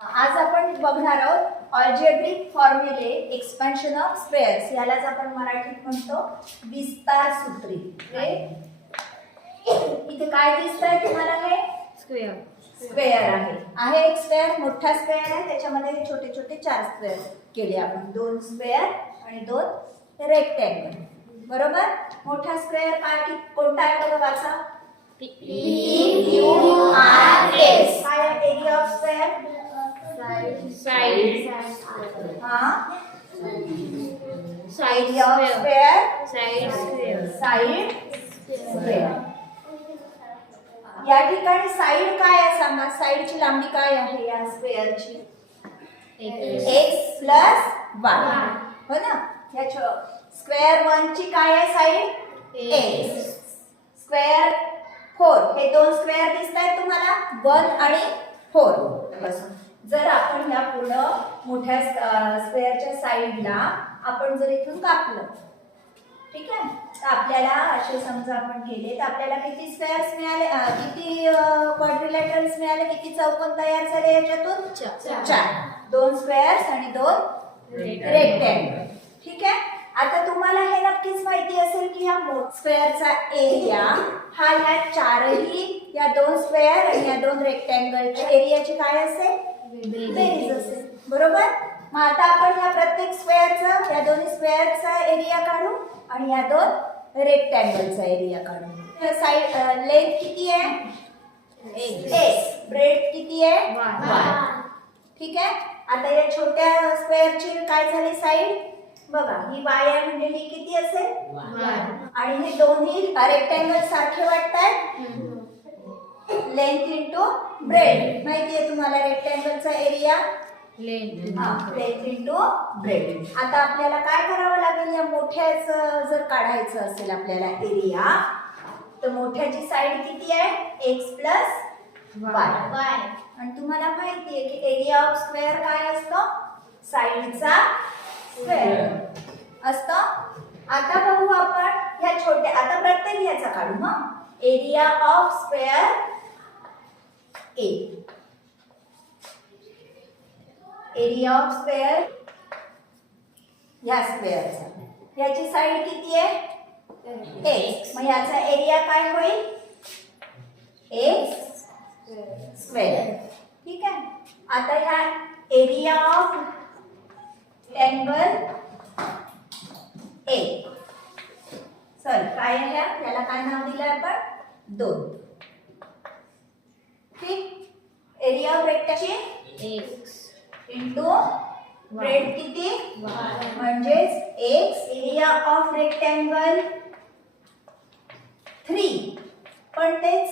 आज आपण बघणार आहोत अल्जेब्रिक फॉर्म्युले एक्सपेन्शन ऑफ स्क्वेअर्स. यालाच आपण मराठीत म्हणतो विस्तार सूत्री. इथे काय दिसतंय तुम्हाला? हे स्क्वेअर स्क्वेअर आहे एक स्क्वेअर, मोठा स्क्वेअर आहे. त्याच्यामध्ये छोटे छोटे 4 स्क्वेअर केले आपण, 2 स्क्वेअर आणि 2 रेक्टँगल. बरोबर. मोठा स्क्वेअर काय कोणता आहे बघा वाचा. PQRS. काय आहे area of square? Side area of square side square. या ठिकाणी साइड काय आहे सांगा. साइडची लांबी काय आहे या स्क्वेअरची? x plus y. हो ना. या स्क्वेअर 1 ची काय आहे साइड? x. स्क्वेअर 4. हे 2 स्क्वेअर दिसतायत तुम्हाला, 1 आणि 4. जर आपण या पूर्ण मोठ्या स्क्वेअरच्या साइडला आपण जर इथून कापलं, ठीक आहे, तर आपल्याला असे समजा आपण केले तर आपल्याला किती स्क्वेअर्स मिळाले, किती क्वाड्रिलॅटरल्स मिळाले, किती चौकोन तयार झाले याच्यातून? 4. 2 स्क्वेअर्स आणि 2 रेक्टँगल. ठीक आहे. आता तुम्हाला हे नक्कीच माहिती असेल की या स्क्वेअरचा एरिया हा या 4ही, या 2 स्क्वेअर आणि या 2 रेक्टँगलच्या एरियाची काय असेल? बेरीज असेल. बरोबर. मग आता आपण या प्रत्येक स्क्वेअरचा, या दोन्ही स्क्वेअरचा एरिया काढू आणि या 2 रेक्टँगलचा एरिया काढू. साइड लेंथ किती आहे? x. ब्रेड किती आहे? y. ठीक आहे. आता या छोट्या स्क्वेअरची काय झाली साइड? बघा, ही y आहे म्हणजे ही किती असेल? आणि हे दोन्ही रेक्टँगल सारखे वाटतात. Length into breadth. माहिती आहे तुम्हाला रेक्टँगलचा एरिया? Length into breadth. आता आपल्याला काय करावं लागेल? या मोठ्याच जर काढायचं असेल आपल्याला एरिया, तर मोठ्याची साइड किती आहे? x plus y. आणि तुम्हाला माहिती आहे की एरिया ऑफ स्क्वेअर काय असतं? साइडचा स्क्वेअर असतं. आता बघू आपण ह्या छोट्या, आता प्रत्येक ह्याचा काढू. मग area of square A. Area of square या स्क्वेअरचा, याची साइड किती आहे? x. मग याचा एरिया काय होईल? x square. ठीक आहे. आता ह्या area of triangle A, sorry काय आहे याला काय नाव दिलं आपण? 2. ठीक. Area of rectangle x into breadth किती? म्हणजेच x. एरिया ऑफ रेक्टँगल 3, पण तेच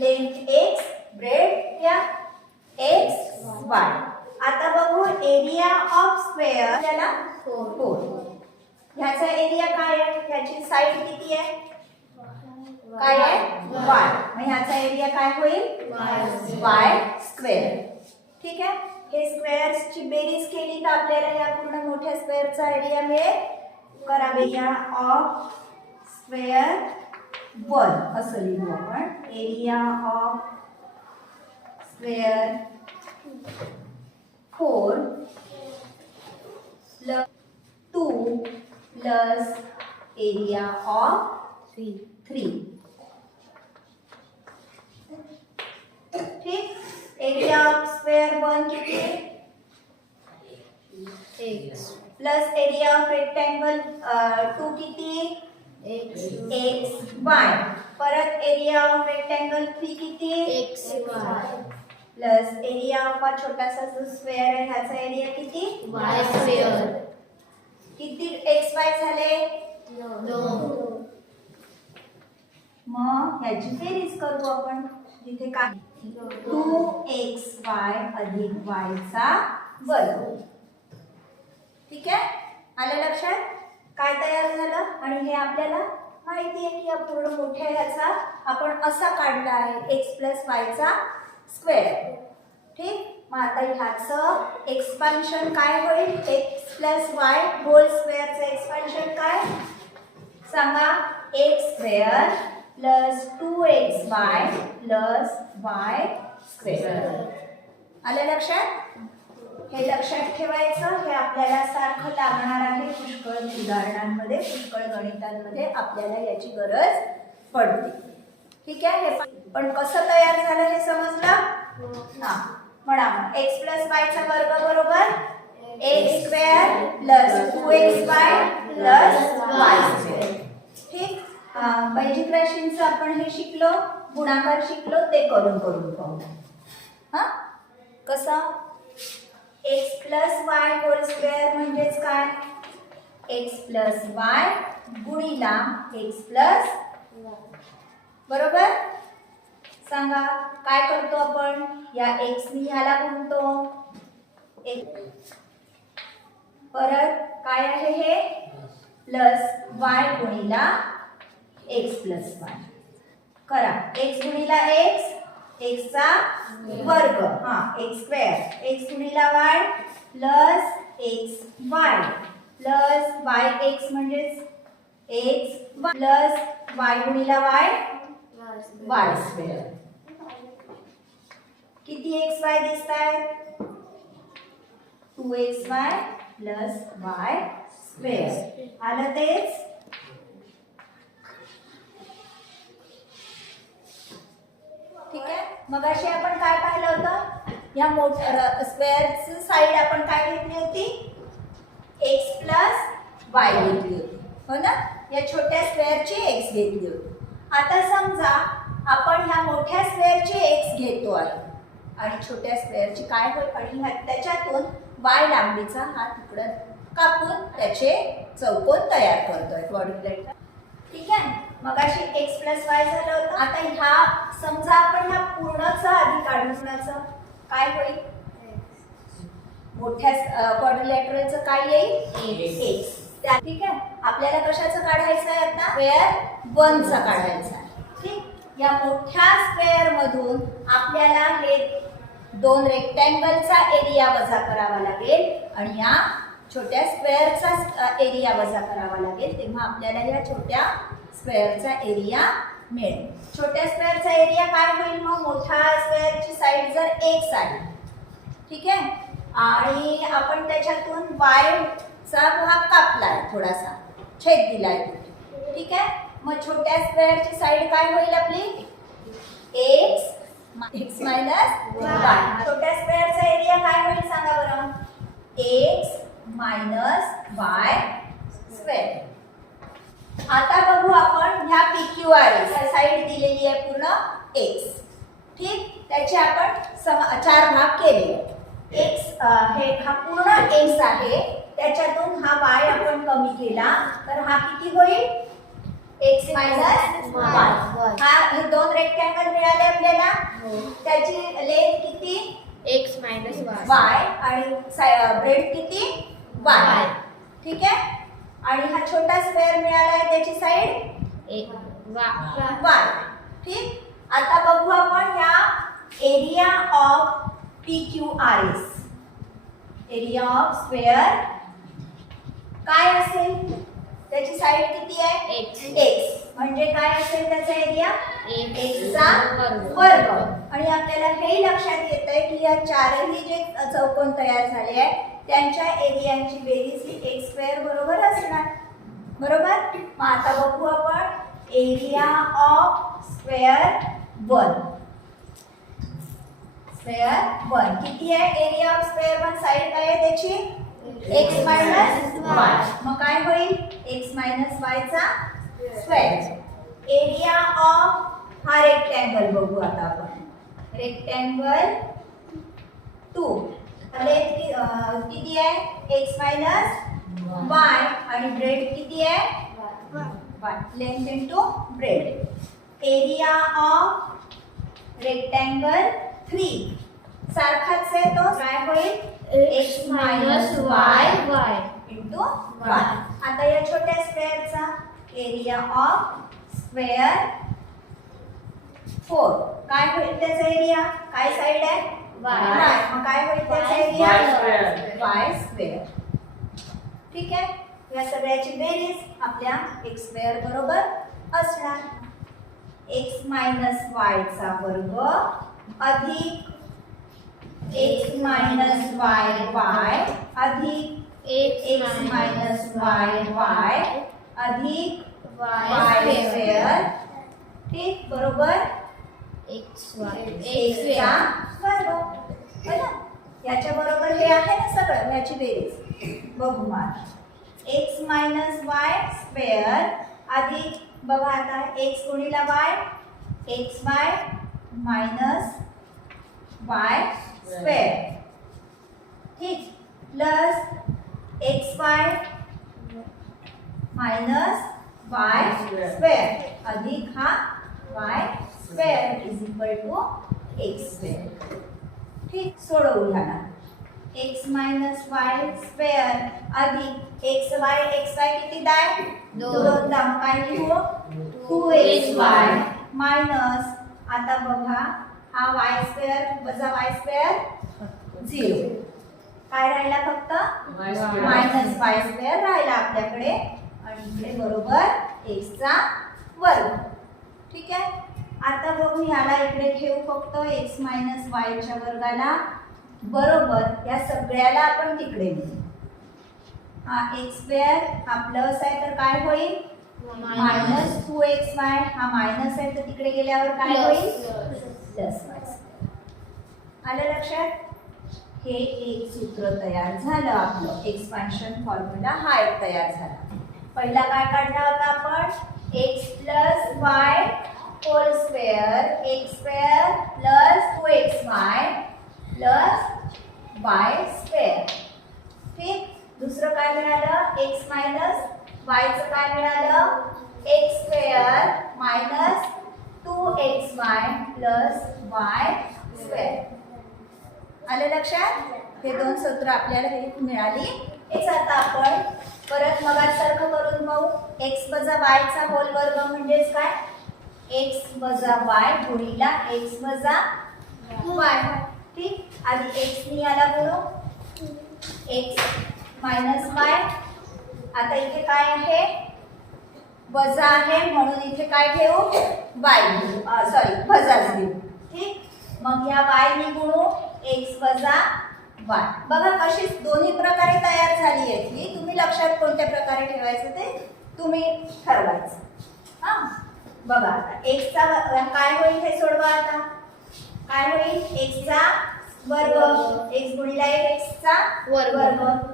लेंथ x, ब्रेड या x y. आता बघू एरिया ऑफ स्क्वेअर याला 4. ह्याचा एरिया काय आहे? ह्याची साइड किती आहे? काय आहे? y. मग ह्याचा एरिया काय होईल? y square. ठीक आहे. हे स्क्वेअर्सची बेरीज केली तर आपल्याला या पूर्ण मोठ्या स्क्वेअरचा एरिया मिळेल. करा. एरिया ऑफ स्क्वेअर 1 असं लिहू आपण. Area of square 4 plus 2 plus area of 3. ठीक. एरिया ऑफ स्क्वेअर 1 किती? x plus area of rectangle 2 किती? x y. परत एरिया ऑफ रेक्टँगल 3 किती? x y plus area of हा छोटासा जो स्क्वेअर आहे ह्याचा एरिया किती? y square. किती x y झाले? 2. मग ह्याची बेरीज करू आपण. इथे काय? 2xy अधिक y चा वर्ग. ठीक आहे. आलं लक्षात? काय तयार झालं? आणि हे आपल्याला माहिती आहे की या पूर्ण मोठ्या ह्याचा आपण असा काढला आहे x प्लस y चा स्क्वेअर. ठीक. मग आता ह्याचं एक्सपान्शन काय होईल? x प्लस y होल स्क्वेअरचं एक्सपान्शन काय सांगा? x square plus 2xy plus y square. आलं लक्षात? हे लक्षात ठेवायचं. हे आपल्याला सारखं लागणार आहे पुष्कळ उदाहरणांमध्ये, पुष्कळ गणितांमध्ये आपल्याला याची गरज पडते. ठीक आहे. हे पण कसं तयार झालं हे समजलं? हा, म्हणा मग x प्लस y चा वर्ग बरोबर x square plus 2xy plus y square. ठीक. बेजिक राशींचं आपण हे शिकलो, गुणाकार शिकलो, ते करून पाहू. हा, कसं? x plus y whole square म्हणजेच काय? x प्लस y गुणिला x प्लस बरोबर. सांगा काय करतो आपण? या x नी ह्याला गुणतो. परत काय आहे हे? प्लस y गुणिला x प्लस y. करा. x गुणिला x, x चा वर्ग, हा x स्क्वेअर, x गुणिला y plus x y plus y x म्हणजेच x plus y गुणिला y y square. किती x y दिसतायत? 2xy plus y square. आलं तेच? ठीक आहे. मगाशी आपण काय पाहिलं होतं? या मोठ्या स्क्वेअरची साइड आपण काय घेतली होती? x प्लस y घेतली होती, हो ना? या छोट्या स्क्वेअरची x घेतली होती. आता समजा आपण ह्या मोठ्या स्क्वेअरची x घेतो आहे आणि छोट्या स्क्वेअरची काय होईल? आणि त्याच्यातून y लांबीचा हा तुकडा कापून त्याचे चौकोन तयार करतोय, क्वाड्रिलेटरल. ठीक आहे. मगाशी x प्लस y झालं होतं. आता ह्या समजा आपण ह्या पूर्णचा आधी काढण्याचं काय होईल? मोठ्या क्वाड्रिलेटरलचं काय येईल? x. ठीक आहे. आपल्याला कशाचं काढायचं आहे आता? स्क्वेअर 1 चा काढायचा आहे. ठीक. या मोठ्या स्क्वेअर मधून आपल्याला हे दोन रेक्टँगलचा एरिया वजा करावा लागेल आणि या छोट्या स्क्वेअरचा एरिया वजा करावा लागेल. तेव्हा आपल्याला या छोट्या स्क्वेअरचा एरिया मिळेल. छोट्या स्क्वेअरचा एरिया काय होईल? मग मोठ्या स्क्वेअरची साइड जर x आहे, ठीक आहे, आणि आपण त्याच्यातून y चा भाग कापलाय, थोडासा छेद दिलाय, ठीक आहे. मग छोट्या स्क्वेअरची साइड काय होईल आपली? x minus y. छोट्या स्क्वेअरचा एरिया काय होईल सांगा बरं? x minus y square. आता बघू आपण ह्या PQRS साइड दिलेली आहे पूर्ण x. ठीक. त्याचे आपण 4 भाग केले. x हे हा पूर्ण x आहे, त्याच्यातून हा y आपण कमी केला तर हा किती होईल? x minus y. हा हे दोन रेक्टँगल मिळाले आपल्याला. त्याची लेंथ किती? x मायनस y आणि ब्रेड किती? y. ठीक आहे. आणि हा छोटा स्क्वेअर मिळाला आहे, त्याची साइड y. y. ठीक. आता बघू आपण ह्या area of PQRS. Area of square काय असेल? त्याची साइड किती आहे? x. म्हणजे काय असेल त्याचा एरिया? x चा वर्ग. आणि आपल्याला हे लक्षात येतंय की या चारही जे चौकोन तयार झाले आहेत त्यांच्या एरियांची बेरीज ही x स्क्वेअर बरोबर असणार. बरोबर. मग आता बघू आपण एरिया ऑफ स्क्वेअर 1. स्क्वेअर 1 किती आहे? एरिया ऑफ स्क्वेअर 1 साइड काय आहे त्याची? x minus y. मग काय होईल? x मायनस y चा स्क्वेअर. एरिया ऑफ हा रेक्टँगल बघू आता आपण. रेक्टँगल 2 लेंथ किती आहे? x मायनस y आणि ब्रेड किती आहे? y. Length into breadth. Area of rectangle 3 सारखाच आहे, तो काय होईल? x minus y into y. आता या छोट्या स्क्वेअरचा एरिया ऑफ स्क्वेअर 4 काय होईल? त्याचा एरिया काय साइड आहे? y. मग काय होईल त्याचा एरिया? y square. ठीक आहे. या सगळ्याची बेरीज आपल्या x स्क्वेअर बरोबर असणार. x मायनस y चा वर्ग अधिक x मायनस वाय वाय अधिक x मायनस वाय वाय अधिक वाय स्क्वेअर. ठीक, बरोबर X Y x चा वर्ग. है ना? याच्या बरोबर हे आहे ना सगळं, याची बेरीज बघू मग. x मायनस वाय स्क्वेअर अधिक बघा आता x गुणिला y x y minus y square. ठीक, plus x y minus y square अधिक हा y square is equal to x square. ठीक, सोडवू ह्याला. एक्स मायनस वाय स्क्वेअर अधिक एक्स वाय किती दाय दोन दाम काय लिहू 2xy मायनस आता बघा हा वाय स्क्वेअर वजा वाय स्क्वेअर 0. काय राहिला फक्त मायनस वाय स्क्वेअर राहिला आपल्याकडे आणि इकडे बरोबर x चा वर्ग. ठीक आहे, आता बघू ह्याला इकडे ठेवू फक्त x मायनस वाय च्या वर्गाला बरोबर या सगळ्याला आपण तिकडे नेऊ. हा एक्स स्क्वेअर हा प्लस आहे तर काय होईल मायनस 2xy. हा मायनस आहे तर तिकडे गेल्यावर काय होईल प्लस वाय स्क्वेअर. आलं लक्षात? हे एक सूत्र तयार झालं आपलं. एक्सपान्शन फॉर्म्युला हा एक तयार झाला. पहिला काय काढला होता आपण x plus y whole square x square plus 2xy plus y square. ठीक, दुसरं काय मिळालं x मायनस y चं काय मिळालं x square minus 2xy plus y square. आलं लक्षात? हे दोन सूत्र आपल्याला मिळाली. हेच आता आपण परत मगासारखं करून पाहू. x वजा y चा होल वर्ग म्हणजेच काय x वजा y गुणिला x वजा y. ठीक, आधी x नी याला गुणू x मायनस y. आता इथे काय आहे वजा आहे म्हणून इथे काय ठेवू y सॉरी वजाच घेऊ. ठीक, मग या y नी गुणू x वजा y. बघा कशी दोन्ही प्रकारे तयार झाली आहे ही. तुम्ही लक्षात कोणत्या प्रकारे ठेवायचं ते तुम्ही ठरवायचं. हा बघा आता x चा काय होईल हे सोडवा. आता काय होईल x चा वर्ग x गुणिला x चा वर्ग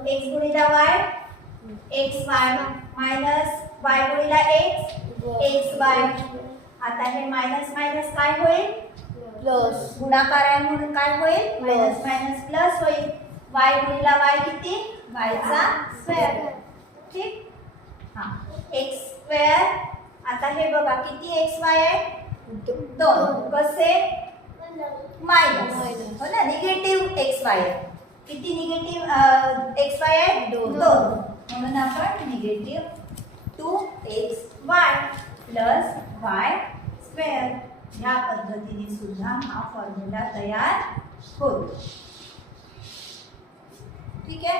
x गुणिला y x y minus y गुणिला x y. आता हे मायनस मायनस काय होईल प्लस. गुणाकार आहे म्हणून काय होईल मायनस मायनस प्लस होईल. y गुणिला y किती y चा स्क्वेअर. ठीक, हा x स्क्वेअर. आता हे बघा किती xy आहे 2. कसे मायनस हो ना निगेटिव्ह xy. किती निगेटिव्ह xy आहे 2 म्हणून आपण negative 2xy plus y square ह्या पद्धतीने सुद्धा हा फॉर्म्युला तयार होतो. ठीक आहे,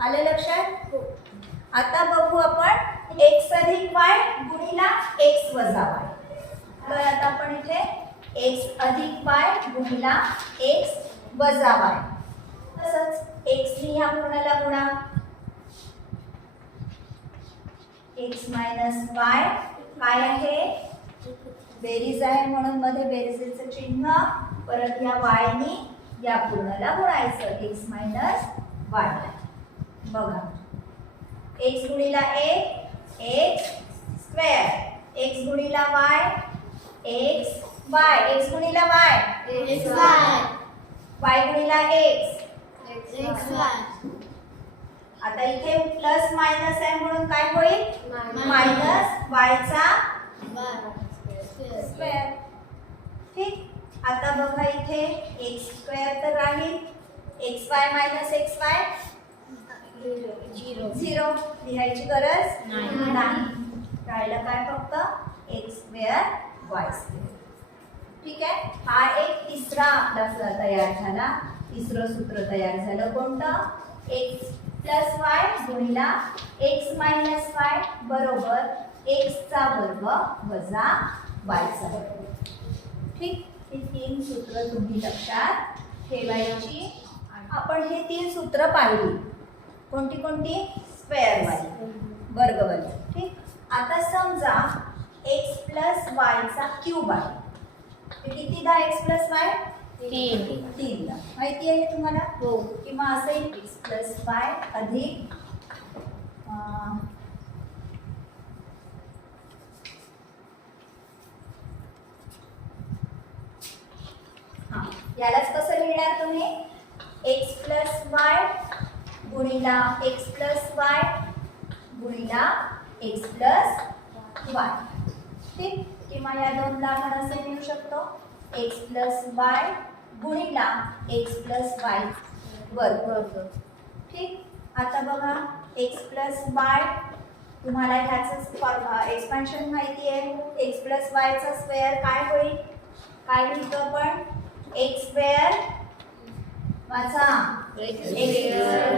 आलं लक्षात? आता बघू आपण x अधिक y गुणिला x वजा y. तर आता आपण इथे x अधिक y गुणिला x वजा y. तसंच x नी ह्या पूर्णाला गुणा x मायनस y काय आहे बेरीज आहे म्हणून मध्ये बेरीजचं चिन्ह. परत या y नी या पूर्णाला गुणायचं x मायनस y. बघा x गुणिला x स्क्वेअर x गुणिला y x y x गुणिला y y गुणिला x. आता इथे प्लस मायनस आहे म्हणून काय होईल मायनस y चा स्क्वेअर. ठीक, आता बघा इथे x स्क्वेअर तर राहील xy मायनस xy 0 लिहायची गरज नाही. राहिलं काय फक्त x स्क्वेअर y स्क्वेअर. ठीक आहे, हा एक तिसरा आपला तयार झाला. तिसरं सूत्र तयार झालं कोणतं x प्लस y गुणिला x मायनस y बरोबर x चा वर्ग वजा y चा वर्ग. ठीक, ही 3 सूत्र तुम्ही लक्षात ठेवायची. आपण हे 3 सूत्र पाहिली. कोणती कोणती? स्क्वेअर वाली, वर्गवाली. ठीक. आता समजा x प्लस वायचा क्यूब आहे. ते कितीदा x प्लस वाय? 3दा. माहिती आहे तुम्हाला? हो. किंवा असेल x प्लस वाय अधिक यालाच कसं लिहिणार तुम्ही? x प्लस वाय गुणिला x प्लस वाय गुणिला x प्लस वाय. ठीक. किंवा या दोनला आपण असे लिहू शकतो x प्लस वाय गुणिला x प्लस वाय वर्ग. ठीक. आता बघा x प्लस वाय तुम्हाला ह्याचं एक्सपान्शन माहिती आहे. x प्लस वायचा स्क्वेअर काय होईल? काय लिहितो आपण? x स्क्वेअर वाचा x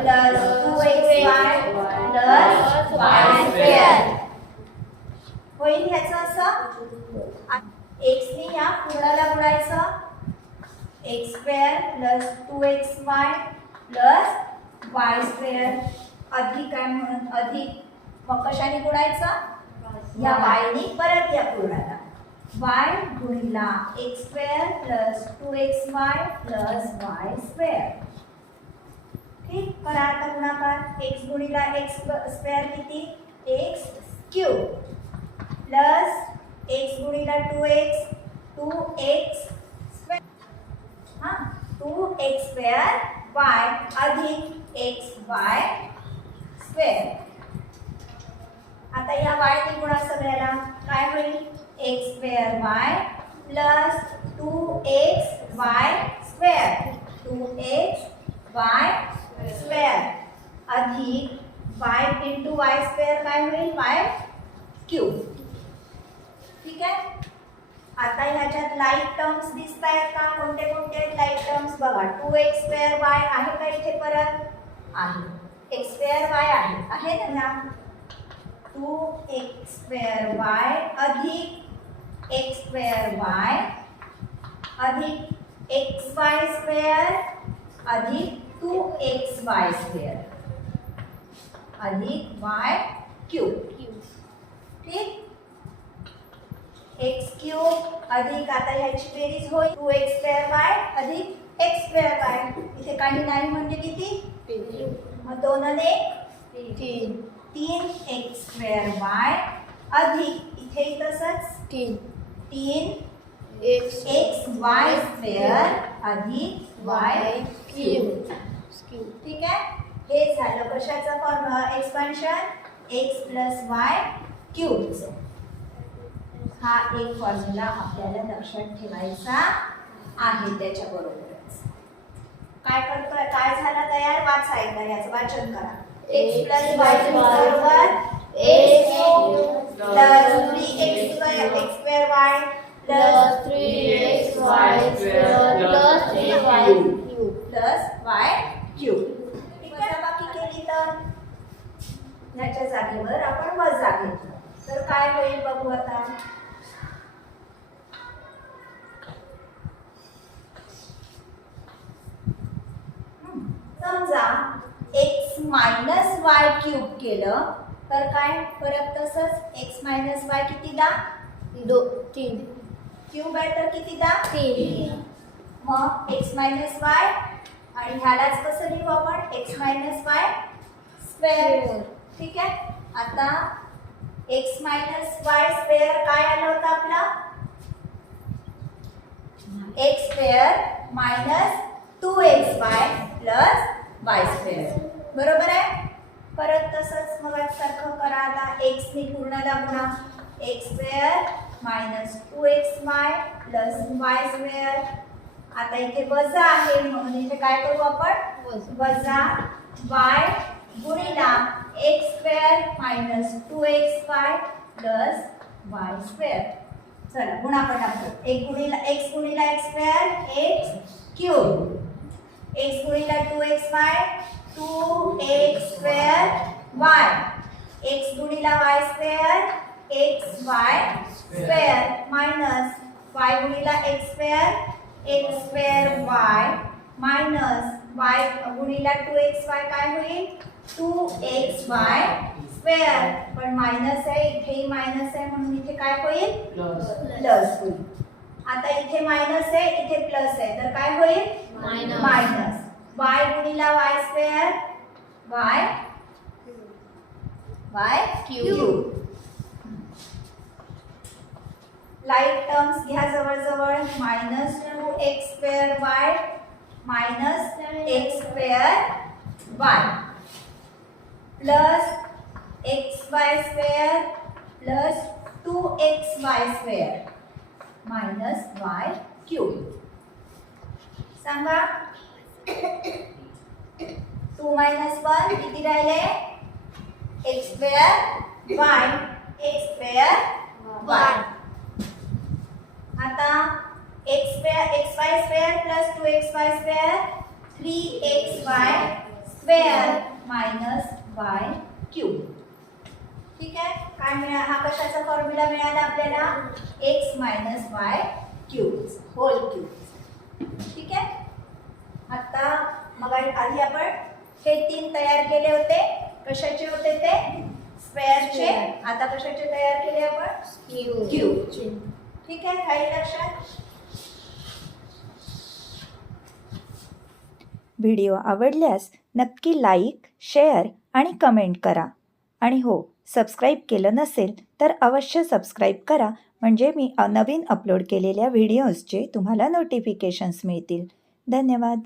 plus 2xy plus y square होईल. ह्याचं असं x ने या पूर्णाला गुणायचं. x square plus 2xy plus y square अधिक काय म्हणून अधिक मग कशाने गुणायचं? या y ने परत या पूर्णाला y गुणिला x square plus 2xy plus y square. ठीक. करा आता गुणाकार. x गुणिला x स्क्वेअर किती? x cube plus x गुणिला 2x 2x square 2x square y अधिक xy स्क्वेअर. आता या y ने गुणा सगळ्याला. काय होईल? x square y plus 2xy square 2xy square अधिक y इंटू y स्क्वेअर काय होईल? y cube. ठीक आहे. आता ह्याच्यात लाईक टर्म्स दिसत आहेत का? कोणते कोणते लाईक टर्म्स बघा. 2x स्क्वेअर y आहे का इथे? परत आहे. x स्क्वेअर y आहे ना? 2x स्क्वेअर y अधिक x स्क्वेअर y अधिक xy स्क्वेअर अधिक 2xy स्क्वेअर अधिक y क्यूब. ठीक. x क्यूब अधिक आता ह्याची बेरीज होईल 2x स्क्वेअर y अधिक x स्क्वेअर y. इथे काही नाही म्हणजे किती? मग 2 आणि 1 3x स्क्वेअर y अधिक इथे तसंच 3xy स्क्वेअर अधिक y क्यूब. ठीक आहे. हे झालं कशाचा formula? Expansion x plus y क्यूबचं. हा एक फॉर्म्युला आपल्याला लक्षात ठेवायचा आहे. त्याच्याबरोबरच काय करतोय? काय झाला तयार? वाचा एकदा, याचं वाचन करा. x प्लस वाय बरोबर x plus 3x square y plus 3xy plus 3y plus y cube. वजाबाकी केली तर ह्याच्या जागेवर आपण वजा घेतलं तर काय होईल बघू आता. समजा x मायनस वाय क्यूब केलं तर काय? परत तसंच x मायनस वाय कितीदा? 3 क्यूब आहे तर कितीदा? 3. मग x मायनस वाय आणि ह्यालाच कसं लिहू आपण? x minus y square. ठीक आहे. आता x मायनस वाय स्क्वेअर काय आलं होतं आपलं? x square minus 2xy plus y square. बरोबर आहे. परत तसंच मग सारखं करा. आता x ने पूर्णला गुणा. x square minus 2xy plus y square. आता इथे वजा आहे म्हणून इथे काय करू आपण? वजा y गुणिला x square minus 2xy plus y square. चला गुणाकार टाकू. x गुणिला x square x cube. x गुणिला 2xy 2x square y. x गुणिला y square xy square minus y गुणिला x square y minus y गुणिला 2xy काय होईल 2xy square. पण minus आहे, इथेही मायनस आहे म्हणून इथे काय होईल प्लस होईल. आता इथे मायनस आहे, इथे प्लस आहे, तर काय होईल Minus. Minus. y गुणिला y square y cube. Light terms घ्या जवळ minus 2x square y minus x square y plus xy square plus 2xy square minus y cube. सांगा 2 मायनस 1 किती राहिले x square y x square y. आता x square xy square plus 2xy square 3xy square minus y cube. ठीक आहे. काय मिळाला हा कशाचा फॉर्म्युला मिळाला आपल्याला x minus y cube whole cube. ठीक आहे. आता मग आधी आपण हे 3 तयार केले होते. कशाचे होते ते स्क्वेअरचे. आता कशाचे तयार केले आपण क्यूबचे. ठीक आहे. काही लक्षात. व्हिडिओ आवडल्यास नक्की लाईक, शेअर आणि कमेंट करा. आणि हो, सबस्क्राईब केलं नसेल तर अवश्य सबस्क्राईब करा, म्हणजे मी नवीन अपलोड केलेल्या व्हिडिओजचे तुम्हाला नोटिफिकेशन्स मिळतील. धन्यवाद.